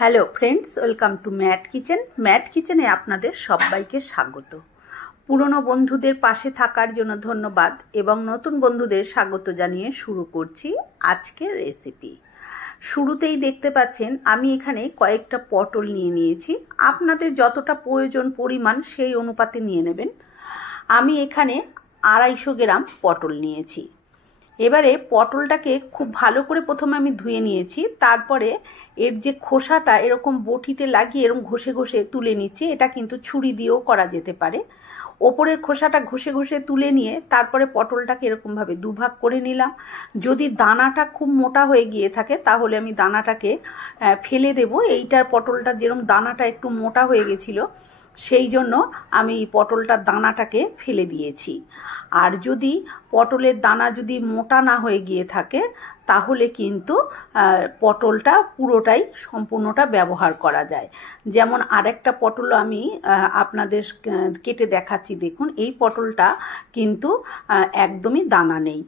Hello friends, welcome to Matt Kitchen. Matt কিচেনে আপনাদের সবাইকে স্বাগত। পুরনো বন্ধুদের পাশে থাকার জন্য ধন্যবাদ এবং নতুন বন্ধুদের স্বাগত জানিয়ে শুরু করছি আজকের রেসিপি। শুরুতেই দেখতে পাচ্ছেন আমি এখানে কয়েকটা পটল নিয়ে নিয়েছি। আপনাদের যতটা প্রয়োজন পরিমাণ সেই অনুপাতে নিয়ে নেবেন। আমি এখানে 250 গ্রাম পটল নিয়েছি। এবারে পটলটাকে খুব ভালো করে প্রথমে আমি ধুয়ে নিয়েছি, তারপরে এর যে খোসাটা এরকম বটিতে লাগিয়ে এরকম ঘষে ঘষে তুলে নিচ্ছি। এটা কিন্তু ছুরি দিয়েও করা যেতে পারে। ওপরের খোসাটা ঘষে ঘষে তুলে নিয়ে তারপরে পটলটাকে এরকমভাবে দুভাগ করে নিলাম। যদি দানাটা খুব মোটা হয়ে গিয়ে থাকে তাহলে আমি দানাটাকে ফেলে দেব। এইটার পটলটা যেরকম দানাটা একটু মোটা হয়ে গেছিলো, সেই জন্য আমি পটলটার দানাটাকে ফেলে দিয়েছি। আর যদি পটলের দানা যদি মোটা না হয়ে গিয়ে থাকে তাহলে কিন্তু পটলটা পুরোটাই সম্পূর্ণটা ব্যবহার করা যায়। যেমন আরেকটা পটল আমি আপনাদের কেটে দেখাচ্ছি। দেখুন, এই পটলটা কিন্তু একদমই দানা নেই।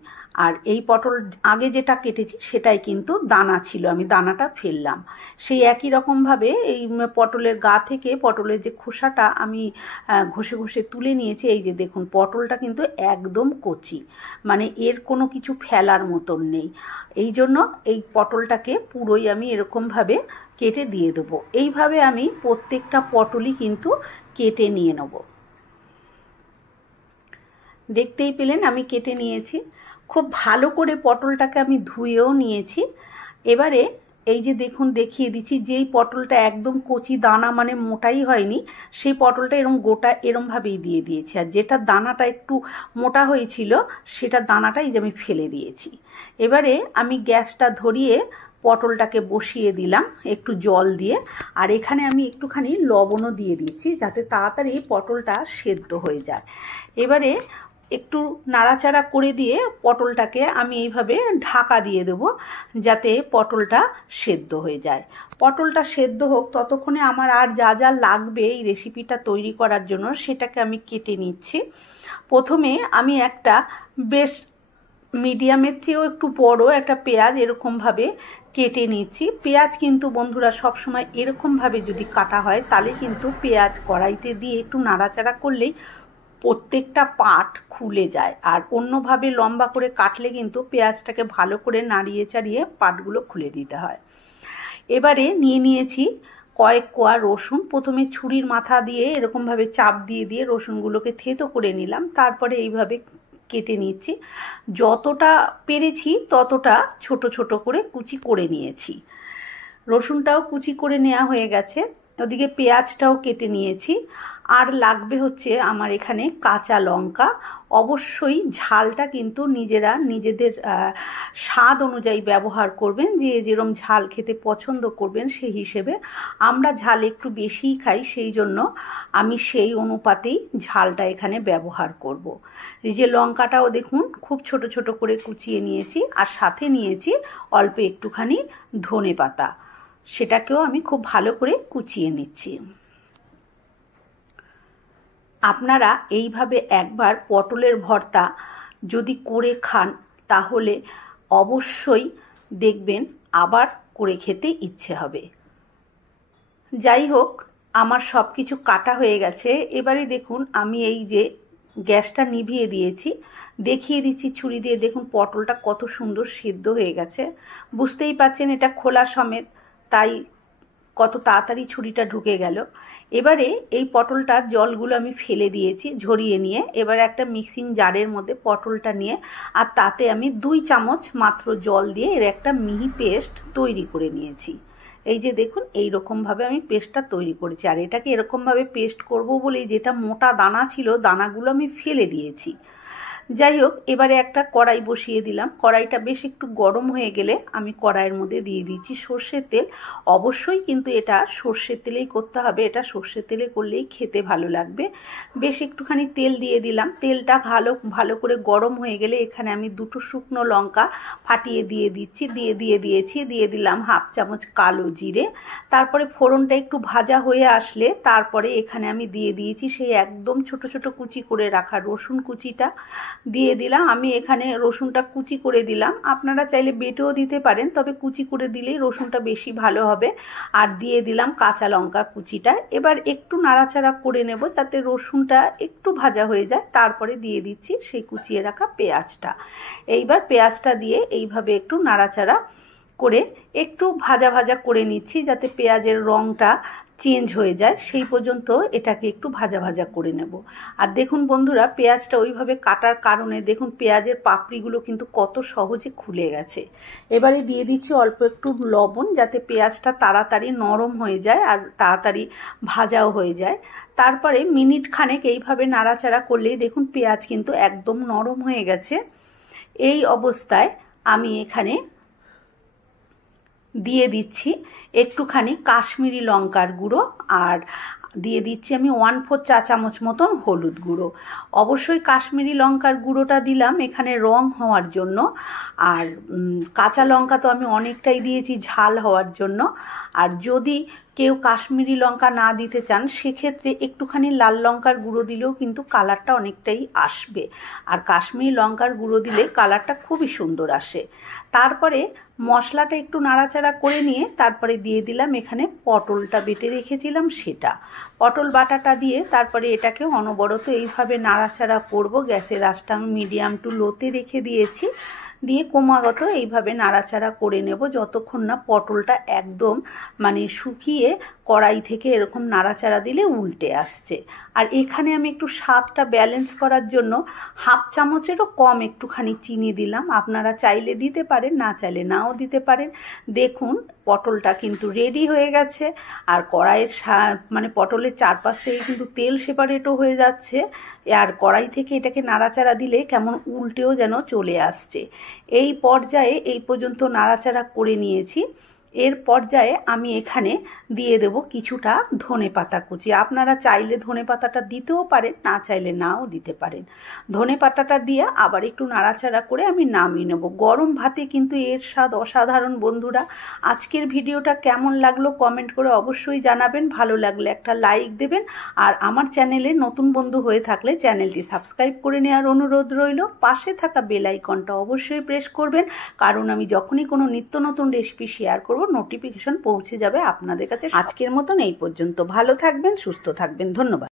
আর এই পটল আগে যেটা কেটেছি সেটাই কিন্তু দানা ছিল, আমি দানাটা ফেললাম। সেই একই রকমভাবে এই পটলের গা থেকে পটলের যে খোসাটা আমি ঘষে ঘষে তুলে নিয়েছি। এই যে দেখুন, পটলটা কিন্তু একদম কচি, মানে এর কোনো কিছু ফেলার মতন নেই। এই জন্য এই পটলটাকে পুরোই আমি এরকমভাবে কেটে দিয়ে দেবো। এইভাবে আমি প্রত্যেকটা পটলই কিন্তু কেটে নিয়ে নেব। দেখতেই পেলেন আমি কেটে নিয়েছি। খুব ভালো করে পটলটাকে আমি ধুয়েও নিয়েছি। এবারে এই যে দেখুন, দেখিয়ে দিচ্ছি, যেই পটলটা একদম কচি দানা মানে মোটাই হয়নি, সেই পটলটা এরম গোটা এরমভাবেই দিয়ে দিয়েছি। আর যেটা দানাটা একটু মোটা হয়েছিল সেটা দানাটাই যে আমি ফেলে দিয়েছি। এবারে আমি গ্যাসটা ধরিয়ে পটলটাকে বসিয়ে দিলাম একটু জল দিয়ে। আর এখানে আমি একটুখানি লবণও দিয়ে দিচ্ছি যাতে তাড়াতাড়ি পটলটা সেদ্ধ হয়ে যায়। এবারে একটু নাড়াচাড়া করে দিয়ে পটলটাকে আমি এইভাবে ঢাকা দিয়ে দেবো যাতে পটলটা সেদ্ধ হয়ে যায়। পটলটা সেদ্ধ হোক, ততক্ষণে আমার আর যা যা লাগবে এই রেসিপিটা তৈরি করার জন্য সেটাকে আমি কেটে নিচ্ছি। প্রথমে আমি একটা বেশ মিডিয়ামের চেয়েও একটু বড় একটা পেঁয়াজ এরকমভাবে কেটে নিচ্ছি। পেঁয়াজ কিন্তু বন্ধুরা সবসময় এরকমভাবে যদি কাটা হয় তাহলে কিন্তু পেঁয়াজ কড়াইতে দিয়ে একটু নাড়াচাড়া করলেই প্রত্যেকটা পাট খুলে যায়। আর অন্যভাবে লম্বা করে কাটলে কিন্তু পেঁয়াজটাকে ভালো করে নাড়িয়ে চাড়িয়ে পাটগুলো খুলে দিতে হয়। এবারে নিয়ে নিয়েছি কয়েক কোয়া রসুন। প্রথমে ছুরির মাথা দিয়ে এরকমভাবে চাপ দিয়ে দিয়ে রসুনগুলোকে থেতো করে নিলাম, তারপরে এইভাবে কেটে নিচ্ছি। যতটা পেরেছি ততটা ছোট ছোট করে কুচি করে নিয়েছি। রসুনটাও কুচি করে নেওয়া হয়ে গেছে, ওদিকে পেঁয়াজটাও কেটে নিয়েছি। আর লাগবে হচ্ছে আমার এখানে কাঁচা লঙ্কা। অবশ্যই ঝালটা কিন্তু নিজেরা নিজেদের স্বাদ অনুযায়ী ব্যবহার করবেন, যে যেরকম ঝাল খেতে পছন্দ করবেন সেই হিসেবে। আমরা ঝাল একটু বেশিই খাই, সেই জন্য আমি সেই অনুপাতেই ঝালটা এখানে ব্যবহার করব। এই যে লঙ্কাটাও দেখুন খুব ছোট ছোট করে কুচিয়ে নিয়েছি, আর সাথে নিয়েছি অল্প একটুখানি ধনেপাতা, সেটাকেও আমি খুব ভালো করে কুচিয়ে নিচ্ছি। আপনারা এইভাবে একবার পটলের ভর্তা যদি করে খান তাহলে অবশ্যই দেখবেন আবার করে খেতে ইচ্ছে হবে। যাই হোক, আমার সব কিছু কাটা হয়ে গেছে। এবারে দেখুন আমি এই যে গ্যাসটা নিভিয়ে দিয়েছি, দেখিয়ে দিচ্ছি ছুরি দিয়ে। দেখুন পটলটা কত সুন্দর সিদ্ধ হয়ে গেছে, বুঝতেই পাচ্ছেন এটা খোলা সমেত, তাই কত তাড়াতাড়ি ছুরিটা ঢুকে গেল। এবারে এই পটলটার জলগুলো আমি ফেলে দিয়েছি ঝরিয়ে নিয়ে। এবারে একটা মিক্সিং জারের মধ্যে পটলটা নিয়ে আর তাতে আমি 2 চামচ মাত্র জল দিয়ে এর একটা মিহি পেস্ট তৈরি করে নিয়েছি। এই যে দেখুন, এই রকমভাবে আমি পেস্টটা তৈরি করেছি। আর এটাকে এরকমভাবে পেস্ট করব বলেই যেটা মোটা দানা ছিল দানাগুলো আমি ফেলে দিয়েছি। যাই হোক, এবারে একটা কড়াই বসিয়ে দিলাম। কড়াইটা বেশ একটু গরম হয়ে গেলে আমি কড়াইয়ের মধ্যে দিয়ে দিচ্ছি সর্ষের তেল। অবশ্যই কিন্তু এটা সর্ষের তেলেই করতে হবে, এটা সর্ষের তেলে করলেই খেতে ভালো লাগবে। বেশ একটুখানি তেল দিয়ে দিলাম। তেলটা ভালো করে গরম হয়ে গেলে এখানে আমি 2টো শুকনো লঙ্কা ফাটিয়ে দিয়ে দিচ্ছি, দিয়ে দিলাম 1/2 চামচ কালো জিরে। তারপরে ফোড়নটা একটু ভাজা হয়ে আসলে তারপরে এখানে আমি দিয়ে দিয়েছি সেই একদম ছোট ছোট কুচি করে রাখা রসুন কুচিটা। দিয়ে দিলাম। আমি এখানে রসুনটা কুচি করে দিলাম, আপনারা চাইলে বেটেও দিতে পারেন, তবে কুচি করে দিলেই রসুনটা বেশি ভালো হবে। আর দিয়ে দিলাম কাঁচা লঙ্কা কুচিটা। এবার একটু নাড়াচাড়া করে নেব যাতে রসুনটা একটু ভাজা হয়ে যায়। তারপরে দিয়ে দিচ্ছি সেই কুচিয়ে রাখা পেঁয়াজটা। এইবার পেঁয়াজটা দিয়ে এইভাবে একটু নাড়াচাড়া করে একটু ভাজা ভাজা করে নিচ্ছি যাতে পেঁয়াজের রঙটা চেঞ্জ হয়ে যায়, সেই পর্যন্ত এটাকে একটু ভাজা ভাজা করে নেব। আর দেখুন বন্ধুরা, পেঁয়াজটা ওইভাবে কাটার কারণে দেখুন পেঁয়াজের পাপড়িগুলো কিন্তু কত সহজে খুলে গেছে। এবারে দিয়ে দিচ্ছি অল্প একটু লবণ যাতে পেঁয়াজটা তাড়াতাড়ি নরম হয়ে যায় আর তাড়াতাড়ি ভাজাও হয়ে যায়। তারপরে মিনিট খানেক এইভাবে নাড়াচাড়া করলেই দেখুন পেঁয়াজ কিন্তু একদম নরম হয়ে গেছে। এই অবস্থায় আমি এখানে দিয়ে দিচ্ছি একটুখানি কাশ্মীরি লঙ্কার গুঁড়ো, আর দিয়ে দিচ্ছি আমি 1/4 চা চামচ মতন হলুদ গুঁড়ো। অবশ্যই কাশ্মীরি লঙ্কার গুঁড়োটা দিলাম এখানে রং হওয়ার জন্য, আর কাঁচা লঙ্কা তো আমি অনেকটাই দিয়েছি ঝাল হওয়ার জন্য। আর যদি কেউ কাশ্মীরি লঙ্কা না দিতে চান সেক্ষেত্রে একটুখানি লাল লঙ্কার গুঁড়ো দিলেও কিন্তু কালারটা অনেকটাই আসবে, আর কাশ্মীরি লঙ্কার গুঁড়ো দিলে কালারটা খুবই সুন্দর আসে। তারপরে মশলাটা একটু নাড়াচাড়া করে নিয়ে তারপরে দিয়ে দিলাম এখানে পটলটা বেটে রেখেছিলাম সেটা। পটল বাটাটা দিয়ে তারপরে এটাকে অনবরত এইভাবে নাড়াচাড়া করব। গ্যাসের আঁচটা আমি মিডিয়াম টু লোতে রেখে দিয়েছি, দিয়ে ক্রমাগত এইভাবে নাড়াচাড়া করে নেব যতক্ষণ না পটলটা একদম মানে শুকিয়ে কড়াই থেকে এরকম নাড়াচাড়া দিলে উল্টে আসছে। আর এখানে আমি একটু স্বাদটা ব্যালেন্স করার জন্য 1/2 চামচেরও কম একটুখানি চিনি দিলাম। আপনারা চাইলে দিতে পারেন, না চাইলে নাও দিতে পারেন। দেখুন পটলটা কিন্তু রেডি হয়ে গেছে, আর কড়াইয়ের মানে পটলের চারপাশ থেকে কিন্তু তেল সেপারেটও হয়ে যাচ্ছে, আর কড়াই থেকে এটাকে নাড়াচাড়া দিলে কেমন উল্টেও যেন চলে আসছে। এই পর্যায়ে এই পর্যন্ত নাড়াচাড়া করে নিয়েছি। এর পর্যায়ে আমি এখানে দিয়ে দেব কিছুটা ধনেপাতা কুচি। আপনারা চাইলে ধনেপাতাটা দিতেও পারেন, না চাইলে নাও দিতে পারেন। ধনেপাতাটা দিয়ে আবার একটু নাড়াচাড়া করে আমি নামিয়ে নেব। গরম ভাতে কিন্তু এর স্বাদ অসাধারণ বন্ধুরা। আজকের ভিডিওটা কেমন লাগলো কমেন্ট করে অবশ্যই জানাবেন। ভালো লাগলে একটা লাইক দেবেন, আর আমার চ্যানেলে নতুন বন্ধু হয়ে থাকলে চ্যানেলটি সাবস্ক্রাইব করে নেওয়ার অনুরোধ রইল। পাশে থাকা বেল আইকনটা অবশ্যই প্রেস করবেন, কারণ আমি যখনই কোনো নিত্য নতুন রেসিপি শেয়ার করব নোটিফিকেশন পৌঁছে যাবে আপনাদের কাছে। আজকের মতন এই পর্যন্ত। ভালো থাকবেন, সুস্থ থাকবেন, ধন্যবাদ।